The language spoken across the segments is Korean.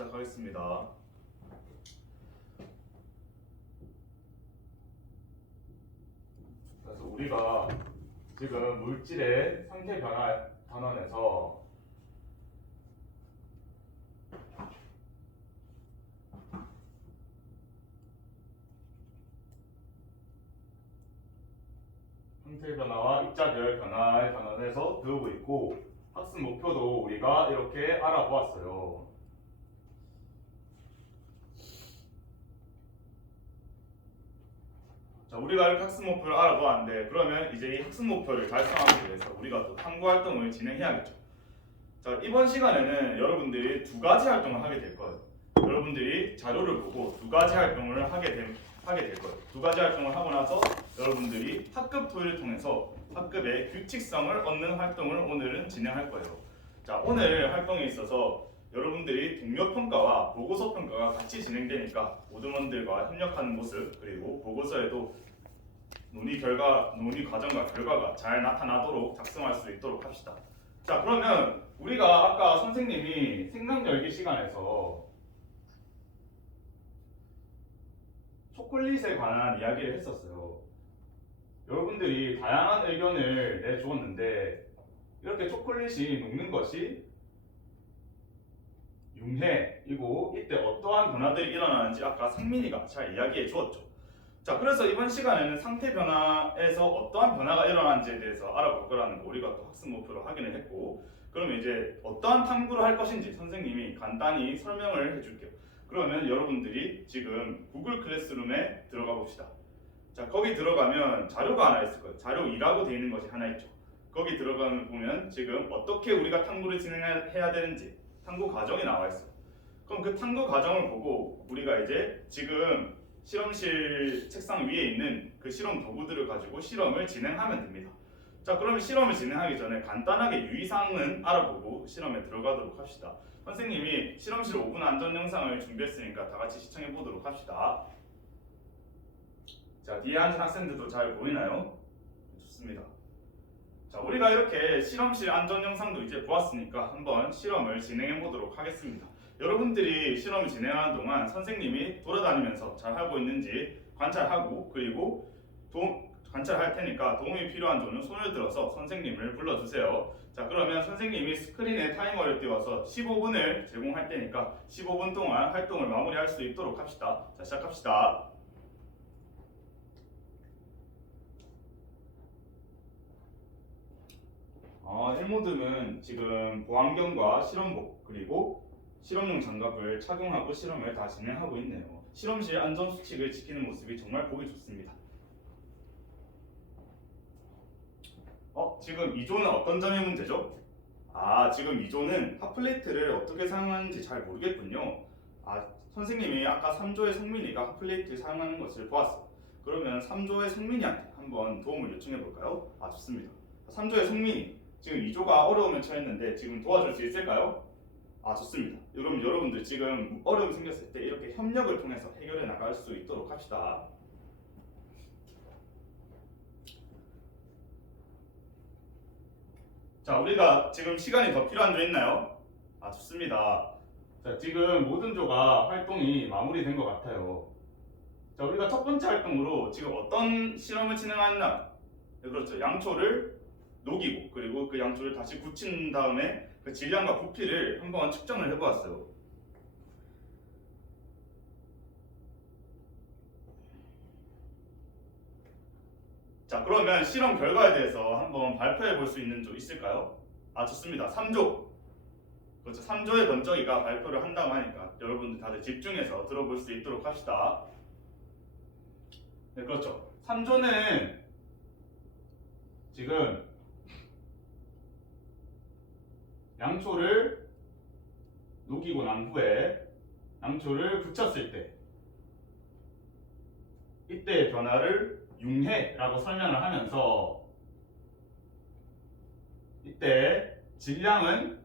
시작하겠습니다. 그래서 우리가 지금 물질의 상태 변화 단원에서 상태 변화와 입자별 변화의 단원에서 배우고 있고 학습 목표도 우리가 이렇게 알아보았어요. 자, 우리가 이렇게 학습 목표를 알아보았는데 그러면 이제 이 학습 목표를 달성하기 위해서 우리가 또 탐구 활동을 진행해야겠죠. 자, 이번 시간에는 여러분들이 두 가지 활동을 하게 될 거예요. 여러분들이 자료를 보고 두 가지 활동을 하게 될, 하게 될 거예요. 두 가지 활동을 하고 나서 여러분들이 학급 토의를 통해서 학급의 규칙성을 얻는 활동을 오늘은 진행할 거예요. 자, 오늘 활동에 있어서 여러분들이 동료 평가와 보고서 평가가 같이 진행되니까 모두원들과 협력하는 모습 그리고 보고서에도 논의 결과 논의 과정과 결과가 잘 나타나도록 작성할 수 있도록 합시다. 자, 그러면 우리가 아까 선생님이 생각 열기 시간에서 초콜릿에 관한 이야기를 했었어요. 여러분들이 다양한 의견을 내주었는데 이렇게 초콜릿이 녹는 것이 융해이고 이때 어떠한 변화들이 일어나는지 아까 상민이가 잘 이야기해 주었죠. 자, 그래서 이번 시간에는 상태 변화에서 어떠한 변화가 일어나는지에 대해서 알아볼 거라는 거 우리가 또 학습 목표로 확인을 했고 그러면 이제 어떠한 탐구를 할 것인지 선생님이 간단히 설명을 해줄게요. 그러면 여러분들이 지금 구글 클래스룸에 들어가 봅시다. 자, 거기 들어가면 자료가 하나 있을 거예요. 자료 2라고 되어 있는 것이 하나 있죠. 거기 들어가면 보면 지금 어떻게 우리가 탐구를 진행해야 되는지 탐구 과정이 나와 있어요. 그럼 그 탐구 과정을 보고 우리가 이제 지금 실험실 책상 위에 있는 그 실험 도구들을 가지고 실험을 진행하면 됩니다. 자, 그러면 실험을 진행하기 전에 간단하게 유의사항은 알아보고 실험에 들어가도록 합시다. 선생님이 실험실 5분 안전 영상을 준비했으니까 다 같이 시청해 보도록 합시다. 자, 뒤에 앉은 학생들도 잘 보이나요? 좋습니다. 자, 우리가 이렇게 실험실 안전 영상도 이제 보았으니까 한번 실험을 진행해 보도록 하겠습니다. 여러분들이 실험을 진행하는 동안 선생님이 돌아다니면서 잘 하고 있는지 관찰하고 그리고 도, 관찰할 테니까 도움이 필요한 점은 손을 들어서 선생님을 불러주세요. 자, 그러면 선생님이 스크린에 타이머를 띄워서 15분을 제공할 테니까 15분 동안 활동을 마무리할 수 있도록 합시다. 자, 시작합시다. 어, 1모드는 지금 보안경과 실험복 그리고 실험용 장갑을 착용하고 실험을 다 진행하고 있네요. 실험실 안전 수칙을 지키는 모습이 정말 보기 좋습니다. 어, 지금 2조는 어떤 점의 문제죠? 아, 지금 2조는 핫플레이트를 어떻게 사용하는지 잘 모르겠군요. 아, 선생님이 아까 3조의 성민이가 핫플레이트 사용하는 것을 보았어. 그러면 3조의 성민이한테 한번 도움을 요청해 볼까요? 아, 좋습니다. 3조의 성민이 지금 2조가 어려움에 처했는데 지금 도와줄 수 있을까요? 아 좋습니다. 여러분 여러분들 지금 어려움이 생겼을 때 이렇게 협력을 통해서 해결해 나갈 수 있도록 합시다. 자 우리가 지금 시간이 더 필요한 조 있나요? 아 좋습니다. 자 지금 모든 조가 활동이 마무리된 것 같아요. 자 우리가 첫 번째 활동으로 지금 어떤 실험을 진행하느냐? 네, 그렇죠. 양초를 녹이고 그리고 그 양초를 다시 굳힌 다음에 그 질량과 부피를 한번 측정을 해보았어요. 자 그러면 실험 결과에 대해서 한번 발표해 볼 수 있는 조 있을까요? 아 좋습니다. 3조 그렇죠. 3조의 번쩍이가 발표를 한다고 하니까 여러분들 다들 집중해서 들어볼 수 있도록 합시다. 네 그렇죠. 3조는 지금 양초를 녹이고 난 후에 양초를 붙였을 때 이때의 변화를 융해라고 설명을 하면서 이때 질량은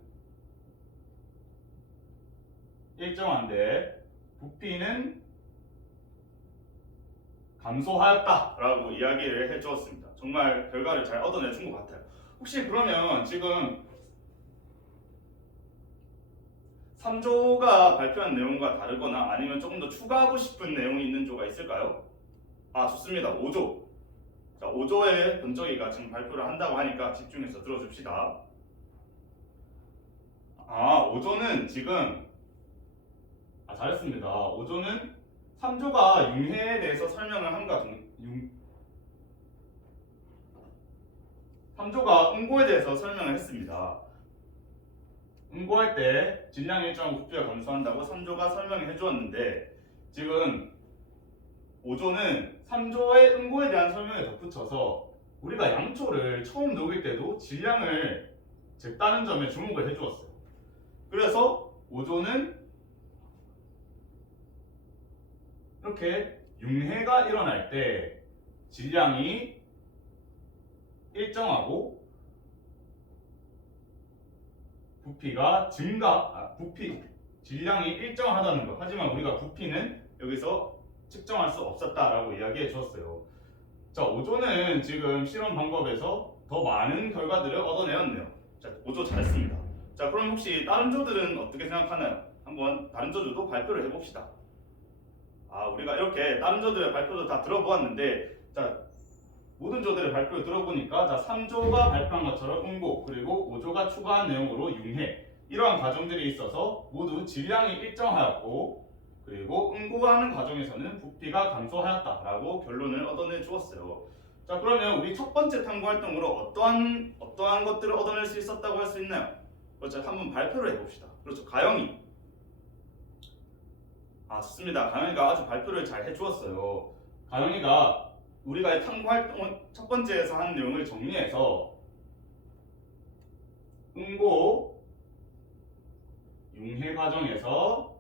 일정한데 부피는 감소하였다라고 이야기를 해주었습니다. 정말 결과를 잘 얻어내준 것 같아요. 혹시 그러면 지금 3조가 발표한 내용과 다르거나 아니면 조금 더 추가하고 싶은 내용이 있는 조가 있을까요? 아 좋습니다. 5조. 자 5조의 변적이가 지금 발표를 한다고 하니까 집중해서 들어줍시다. 아 5조는 지금 아 잘했습니다. 5조는 3조가 융해에 대해서 설명을 한가 동 융... 3조가 응고에 대해서 설명을 했습니다. 응고할 때 질량 일정 부피가 감소한다고 3조가 설명을 해주었는데 지금 5조는 3조의 응고에 대한 설명을 덧붙여서 우리가 양초를 처음 녹일 때도 질량을 쟀다는 점에 주목을 해 주었어요. 그래서 5조는 이렇게 융해가 일어날 때 질량이 일정하고 부피가 증가, 아, 부피 질량이 일정하다는 것. 하지만 우리가 부피는 여기서 측정할 수 없었다라고 이야기해 주었어요. 자, 5조는 지금 실험 방법에서 더 많은 결과들을 얻어내었네요. 자, 5조 잘했습니다. 자, 그럼 혹시 다른 조들은 어떻게 생각하나요? 한번 다른 조들도 발표를 해봅시다. 아, 우리가 이렇게 다른 조들의 발표도 다 들어보았는데, 자, 모든 조들의 발표를 들어보니까 자 3조가 발표한 것처럼 응고 그리고 5조가 추가한 내용으로 융해 이러한 과정들이 있어서 모두 질량이 일정하였고 그리고 응고가 하는 과정에서는 부피가 감소하였다라고 결론을 얻어내 주었어요. 자 그러면 우리 첫 번째 탐구 활동으로 어떠한 어떠한 것들을 얻어낼 수 있었다고 할 수 있나요? 그렇죠. 한번 발표를 해봅시다. 그렇죠. 가영이 아 좋습니다. 가영이가 아주 발표를 잘 해주었어요. 가영이가 우리가 탐구 활동은 첫 번째에서 한 내용을 정리해서 응고 융해 과정에서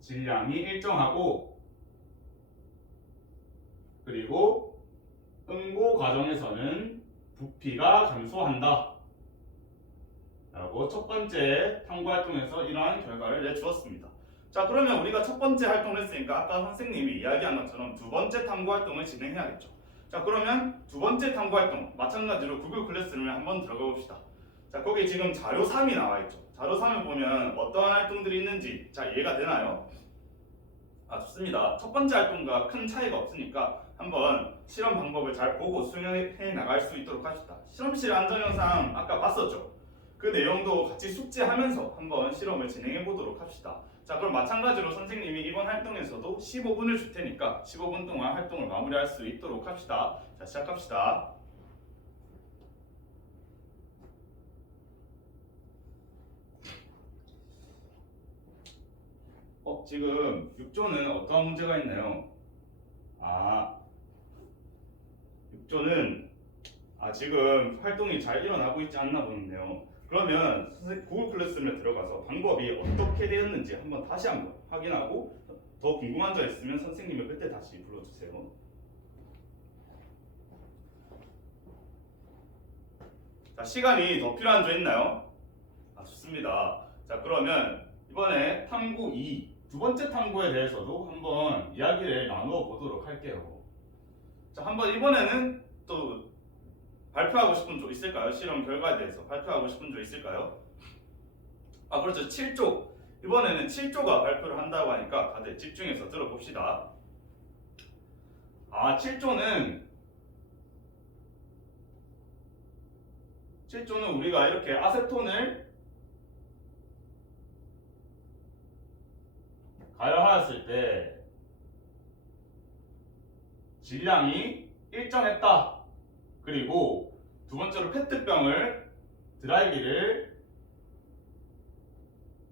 질량이 일정하고 그리고 응고 과정에서는 부피가 감소한다. 라고 첫 번째 탐구 활동에서 이러한 결과를 내주었습니다. 자 그러면 우리가 첫 번째 활동을 했으니까 아까 선생님이 이야기한 것처럼 두 번째 탐구 활동을 진행해야겠죠. 자 그러면 두 번째 탐구 활동 마찬가지로 구글 클래스룸에 한번 들어가 봅시다. 자 거기 지금 자료 3이 나와 있죠. 자료 3을 보면 어떠한 활동들이 있는지 자 이해가 되나요? 아 좋습니다. 첫 번째 활동과 큰 차이가 없으니까 한번 실험 방법을 잘 보고 수행해 나갈 수 있도록 합시다. 실험실 안전 영상 아까 봤었죠? 그 내용도 같이 숙지하면서 한번 실험을 진행해 보도록 합시다. 자 그럼 마찬가지로 선생님이 이번 활동에서도 15분을 줄 테니까 15분 동안 활동을 마무리할 수 있도록 합시다. 자 시작합시다. 어 지금 6조는 어떠한 문제가 있나요? 아 6조는 아 지금 활동이 잘 일어나고 있지 않나 보네요. 그러면 구글 클래스룸에 들어가서 방법이 어떻게 되었는지 한번 다시 한번 확인하고 더 궁금한 점 있으면 선생님을 그때 다시 불러주세요. 자 시간이 더 필요한 점 있나요? 아 좋습니다. 자 그러면 이번에 탐구 2 두 번째 탐구에 대해서도 한번 이야기를 나누어 보도록 할게요. 자 한번 이번에는 또 발표하고 싶은 조 있을까요? 실험 결과에 대해서 발표하고 싶은 조 있을까요? 아 그렇죠 7조 이번에는 7조가 발표를 한다고 하니까 다들 집중해서 들어봅시다 아 7조는 7조는 우리가 이렇게 아세톤을 가열하였을 때 질량이 일정했다 그리고 두 번째로 페트병을 드라이기를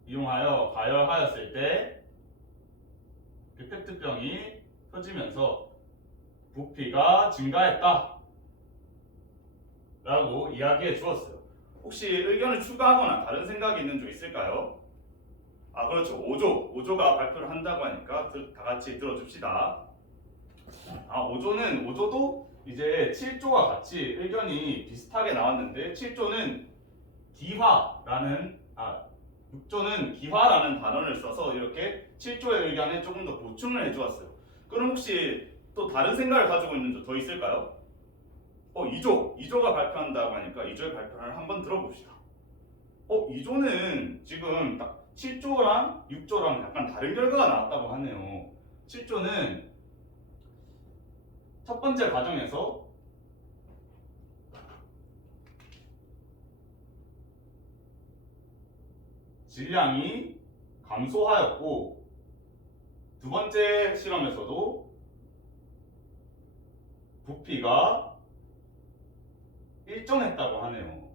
이용하여 가열하였을 때그 페트병이 터지면서 부피가 증가했다 라고 이야기해 주었어요. 혹시 의견을 추가하거나 다른 생각이 있는 조 있을까요? 아 그렇죠. 5조. 5조가 발표를 한다고 하니까 들- 다 같이 들어줍시다. 아 5조는 5조도 이제 7조와 같이 의견이 비슷하게 나왔는데 7조는 기화라는 아 6조는 기화라는 단어를 써서 이렇게 7조의 의견에 조금 더 보충을 해주었어요. 그럼 혹시 또 다른 생각을 가지고 있는 조더 있을까요? 어 2조 2조가 발표한다고 하니까 2조의 발표를 한번 들어봅시다. 어 2조는 지금 딱 7조랑 6조랑 약간 다른 결과가 나왔다고 하네요. 7조는 첫 번째 과정에서 질량이 감소하였고 두 번째 실험에서도 부피가 일정했다고 하네요.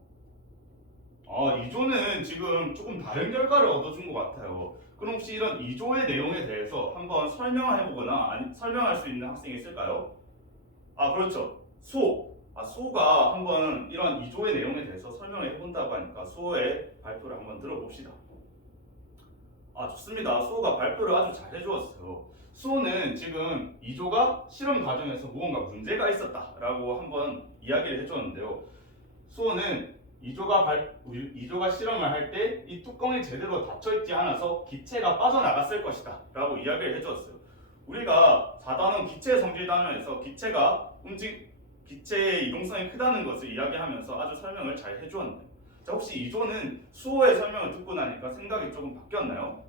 아, 2조는 지금 조금 다른 결과를 얻어준 것 같아요. 그럼 혹시 이런 2조의 내용에 대해서 한번 설명을 해보거나 아니, 설명할 수 있는 학생이 있을까요? 아, 그렇죠. 수호. 아, 수호가 한번 이런 2조의 내용에 대해서 설명을 해본다고 하니까 수호의 발표를 한번 들어봅시다. 아, 좋습니다. 수호가 발표를 아주 잘 해주었어요. 수호는 지금 2조가 실험 과정에서 무언가 문제가 있었다라고 한번 이야기를 해줬는데요. 수호는 2조가 발, 2조가 실험을 할 때 이 뚜껑이 제대로 닫혀 있지 않아서 기체가 빠져나갔을 것이다 라고 이야기를 해주었어요. 우리가 4단원 기체 성질 단원에서 기체가 움직 기체의 이동성이 크다는 것을 이야기하면서 아주 설명을 잘 해주었네요. 자 혹시 2조는 수호의 설명을 듣고 나니까 생각이 조금 바뀌었나요?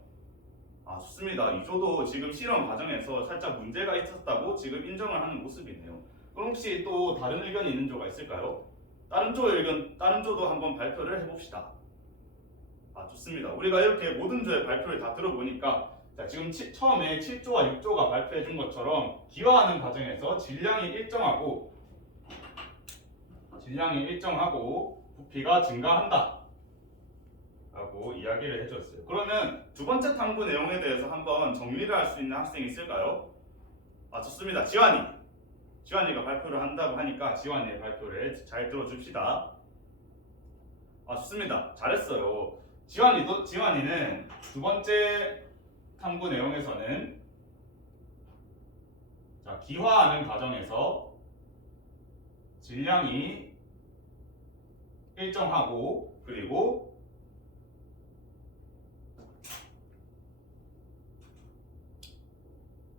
아 좋습니다. 2조도 지금 실험 과정에서 살짝 문제가 있었다고 지금 인정을 하는 모습이네요. 그럼 혹시 또 다른 의견이 있는 조가 있을까요? 다른 조 의견, 다른 조도 한번 발표를 해봅시다. 아 좋습니다. 우리가 이렇게 모든 조의 발표를 다 들어보니까 자, 지금 치- 처음에 7조와 6조가 발표해 준 것처럼 기화하는 과정에서 질량이 일정하고 질량이 일정하고 부피가 증가한다. 라고 이야기를 해줬어요. 그러면 두 번째 탐구 내용에 대해서 한번 정리를 할 수 있는 학생이 있을까요? 아 좋습니다. 지환이. 지환이가 발표를 한다고 하니까 지환이의 발표를 잘 들어줍시다. 아 좋습니다. 잘했어요. 지환이도 지환이는 두 번째 탐구 내용에서는 자, 기화하는 과정에서 질량이 일정하고 그리고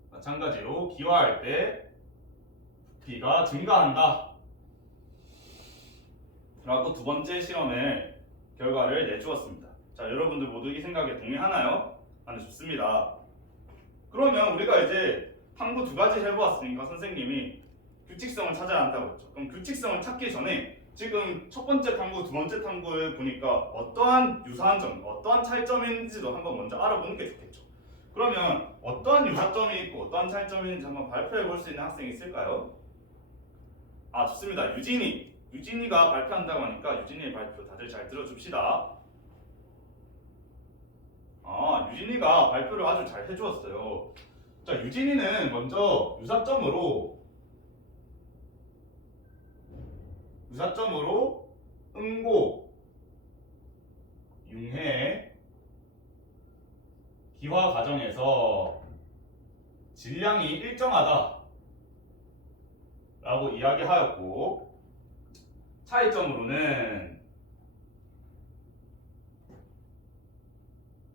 마찬가지로 기화할 때 부피가 증가한다. 라고 두 번째 실험의 결과를 내주었습니다. 자, 여러분들 모두 이 생각에 동의하나요? 아, 네, 좋습니다. 그러면 우리가 이제 탐구 두 가지 해보았으니까 선생님이 규칙성을 찾아야 한다고 했죠. 그럼 규칙성을 찾기 전에 지금 첫 번째 탐구, 두 번째 탐구를 보니까 어떠한 유사한 점, 어떠한 차이점인지도 한번 먼저 알아보는 게 좋겠죠. 그러면 어떠한 유사점이 있고 어떠한 차이점이 있는지 한번 발표해 볼 수 있는 학생이 있을까요? 아 좋습니다. 유진이 유진이가 발표한다고 하니까 유진이의 발표 다들 잘 들어줍시다. 아 유진이가 발표를 아주 잘 해주었어요. 자 유진이는 먼저 유사점으로 유사점으로 응고 융해 기화 과정에서 질량이 일정하다 라고 이야기하였고 차이점으로는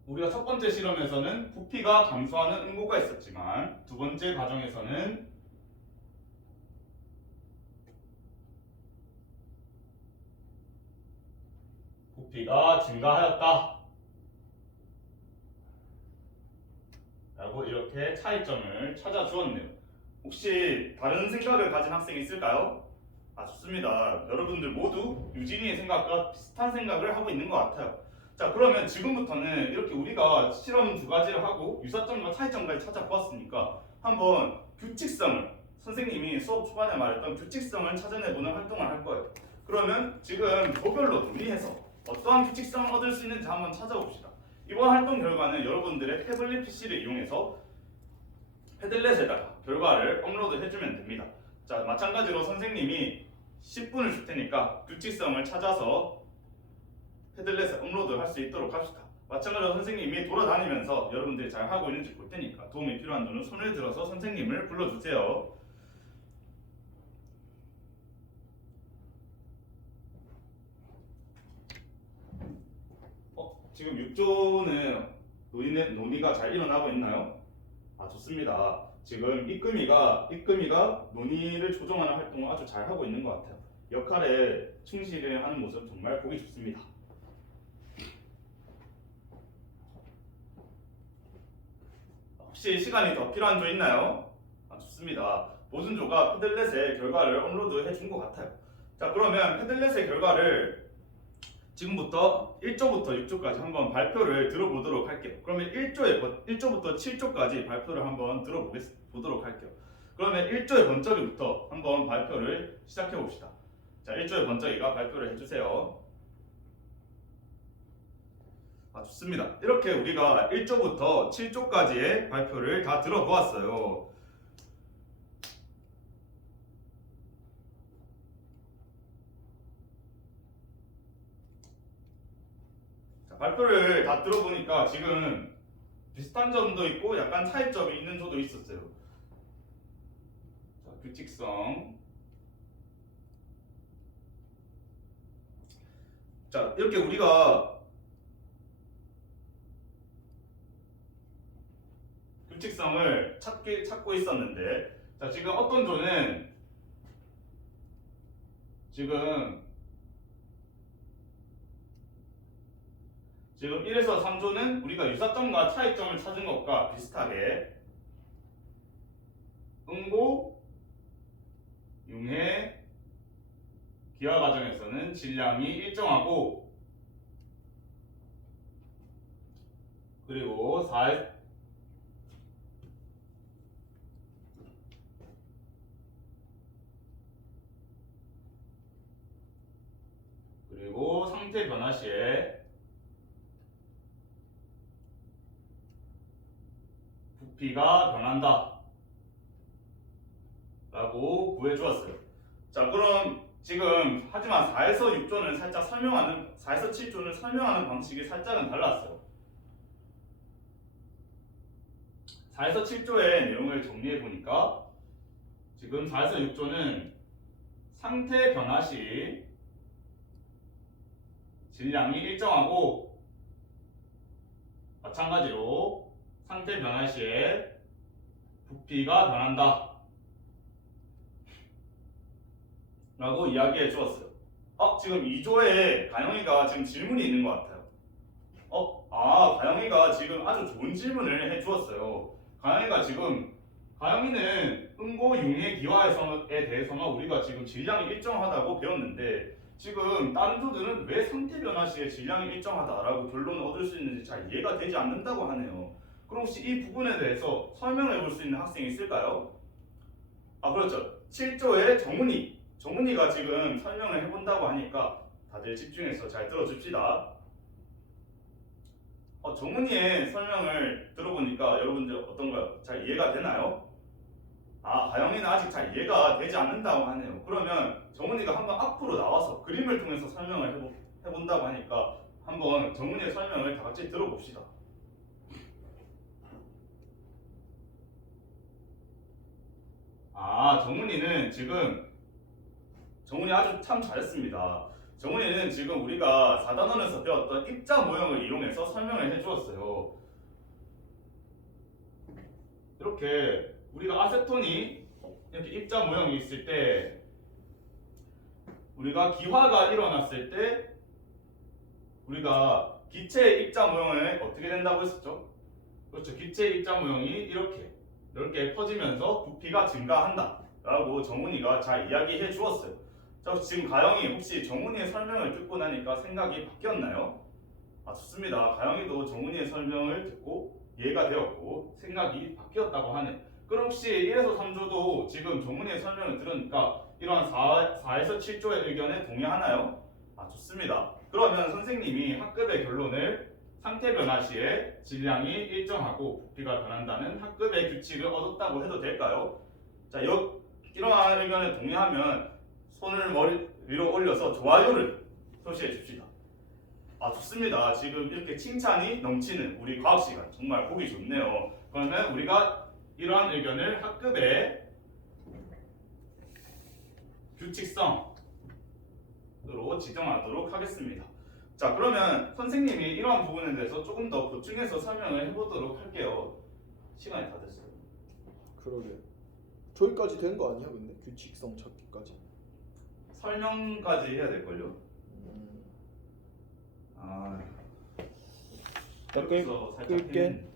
우리가 첫 번째 실험에서는 부피가 감소하는 응고가 있었지만 두 번째 과정에서는 부피가 증가하였다 라고 이렇게 차이점을 찾아 주었네요. 혹시 다른 생각을 가진 학생이 있을까요? 아 좋습니다. 여러분들 모두 유진이의 생각과 비슷한 생각을 하고 있는 것 같아요. 자 그러면 지금부터는 이렇게 우리가 실험 두 가지를 하고 유사점과 차이점까지 찾아보았으니까 한번 규칙성을 선생님이 수업 초반에 말했던 규칙성을 찾아내보는 활동을 할 거예요. 그러면 지금 조별로 논의해서 어떠한 규칙성을 얻을 수 있는지 한번 찾아봅시다. 이번 활동 결과는 여러분들의 태블릿 PC를 이용해서 패들렛에다가 결과를 업로드 해주면 됩니다. 자, 마찬가지로 선생님이 10분을 줄 테니까 규칙성을 찾아서 패들렛에 업로드 할 수 있도록 합시다. 마찬가지로 선생님이 돌아다니면서 여러분들이 잘 하고 있는지 볼 테니까 도움이 필요한 분은 손을 들어서 선생님을 불러주세요. 어, 지금 6조는 논의, 논의가 잘 일어나고 있나요? 아 좋습니다. 지금 이금희가 이금희가 논의를 조정하는 활동을 아주 잘 하고 있는 것 같아요. 역할에 충실히 하는 모습 정말 보기 좋습니다. 혹시 시간이 더 필요한 조 있나요? 아, 좋습니다. 보준조가 패들렛의 결과를 업로드 해준 것 같아요. 자 그러면 패들렛의 결과를 지금부터 1조부터 6조까지 한번 발표를 들어보도록 할게요. 그러면 1조에 1조부터 7조까지 발표를 한번 들어보도록 할게요. 그러면 1조의 번쩍이부터 한번 발표를 시작해 봅시다. 자 1조의 번쩍이가 발표를 해주세요. 아, 좋습니다. 이렇게 우리가 1조부터 7조까지의 발표를 다 들어보았어요. 자, 발표를 다 들어보니까 지금 비슷한 점도 있고 약간 차이점이 있는 조도 있었어요. 자, 규칙성. 자, 이렇게 우리가 규칙성을 찾기, 찾고 있었는데. 자 지금 어떤 조는 지금 지금 1에서 3조는 우리가 유사점과 차이점을 찾은 것과 비슷하게 응고 융해 기화 과정에서는 질량이 일정하고 그리고 4, 그리고 상태 변화 시에 부피가 변한다. 라고 구해주었어요. 자 그럼 지금 하지만 4에서 6조는 살짝 설명하는 4에서 7조는 설명하는 방식이 살짝은 달랐어요. 4에서 7조의 내용을 정리해 보니까 지금 4에서 6조는 상태 변화 시 질량이 일정하고 마찬가지로 상태 변화 시에 부피가 변한다 라고 이야기해 주었어요 어? 지금 2조에 가영이가 지금 질문이 있는 것 같아요 어? 아 가영이가 지금 아주 좋은 질문을 해 주었어요 가영이가 지금 가영이는 응고 융의 기화에 대해서만 우리가 지금 질량이 일정하다고 배웠는데 지금 다른 조들은 왜 상태 변화 시에 질량이 일정하다라고 결론을 얻을 수 있는지 잘 이해가 되지 않는다고 하네요. 그럼 혹시 이 부분에 대해서 설명해 볼 수 있는 학생이 있을까요? 아 그렇죠. 7조의 정훈이 정훈이가 지금 설명을 해본다고 하니까 다들 집중해서 잘 들어줍시다. 어, 정훈이의 설명을 들어보니까 여러분들 어떤가요? 잘 이해가 되나요? 아, 가영이는 아직 잘 이해가 되지 않는다고 하네요. 그러면 정훈이가 한번 앞으로 나와서 그림을 통해서 설명을 해보, 해본다고 하니까 한번 정훈이의 설명을 다 같이 들어봅시다. 아, 정훈이는 지금 정훈이 아주 참 잘했습니다. 정훈이는 지금 우리가 4단원에서 배웠던 입자 모형을 이용해서 설명을 해주었어요. 이렇게 우리가 아세톤이 이렇게 입자 모형이 있을 때 우리가 기화가 일어났을 때 우리가 기체의 입자 모형을 어떻게 된다고 했었죠? 그렇죠. 기체의 입자 모형이 이렇게 넓게 퍼지면서 부피가 증가한다 라고 정훈이가 잘 이야기해 주었어요. 자, 지금 가영이 혹시 정훈이의 설명을 듣고 나니까 생각이 바뀌었나요? 아, 좋습니다. 가영이도 정훈이의 설명을 듣고 이해가 되었고 생각이 바뀌었다고 하네. 그럼 혹시 1에서 3조도 지금 정훈이의 설명을 들으니까 이러한 4, 4에서 7조의 의견에 동의하나요? 아 좋습니다. 그러면 선생님이 학급의 결론을 상태 변화 시에 질량이 일정하고 부피가 변한다는 학급의 규칙을 얻었다고 해도 될까요? 자, 여, 이러한 의견에 동의하면 손을 머리 위로 올려서 좋아요를 표시해 줍시다. 아 좋습니다. 지금 이렇게 칭찬이 넘치는 우리 과학 시간 정말 보기 좋네요. 그러면 우리가 이러한 의견을 학급의 규칙성으로 지정하도록 하겠습니다. 자 그러면 선생님이 이러한 부분에 대해서 조금 더 보충해서 설명을 해보도록 할게요. 시간이 다 됐어요. 그러게. 저기까지 된 거 아니야 근데 규칙성 찾기까지. 설명까지 해야 될걸요? 음. 아나 끌, 끌게.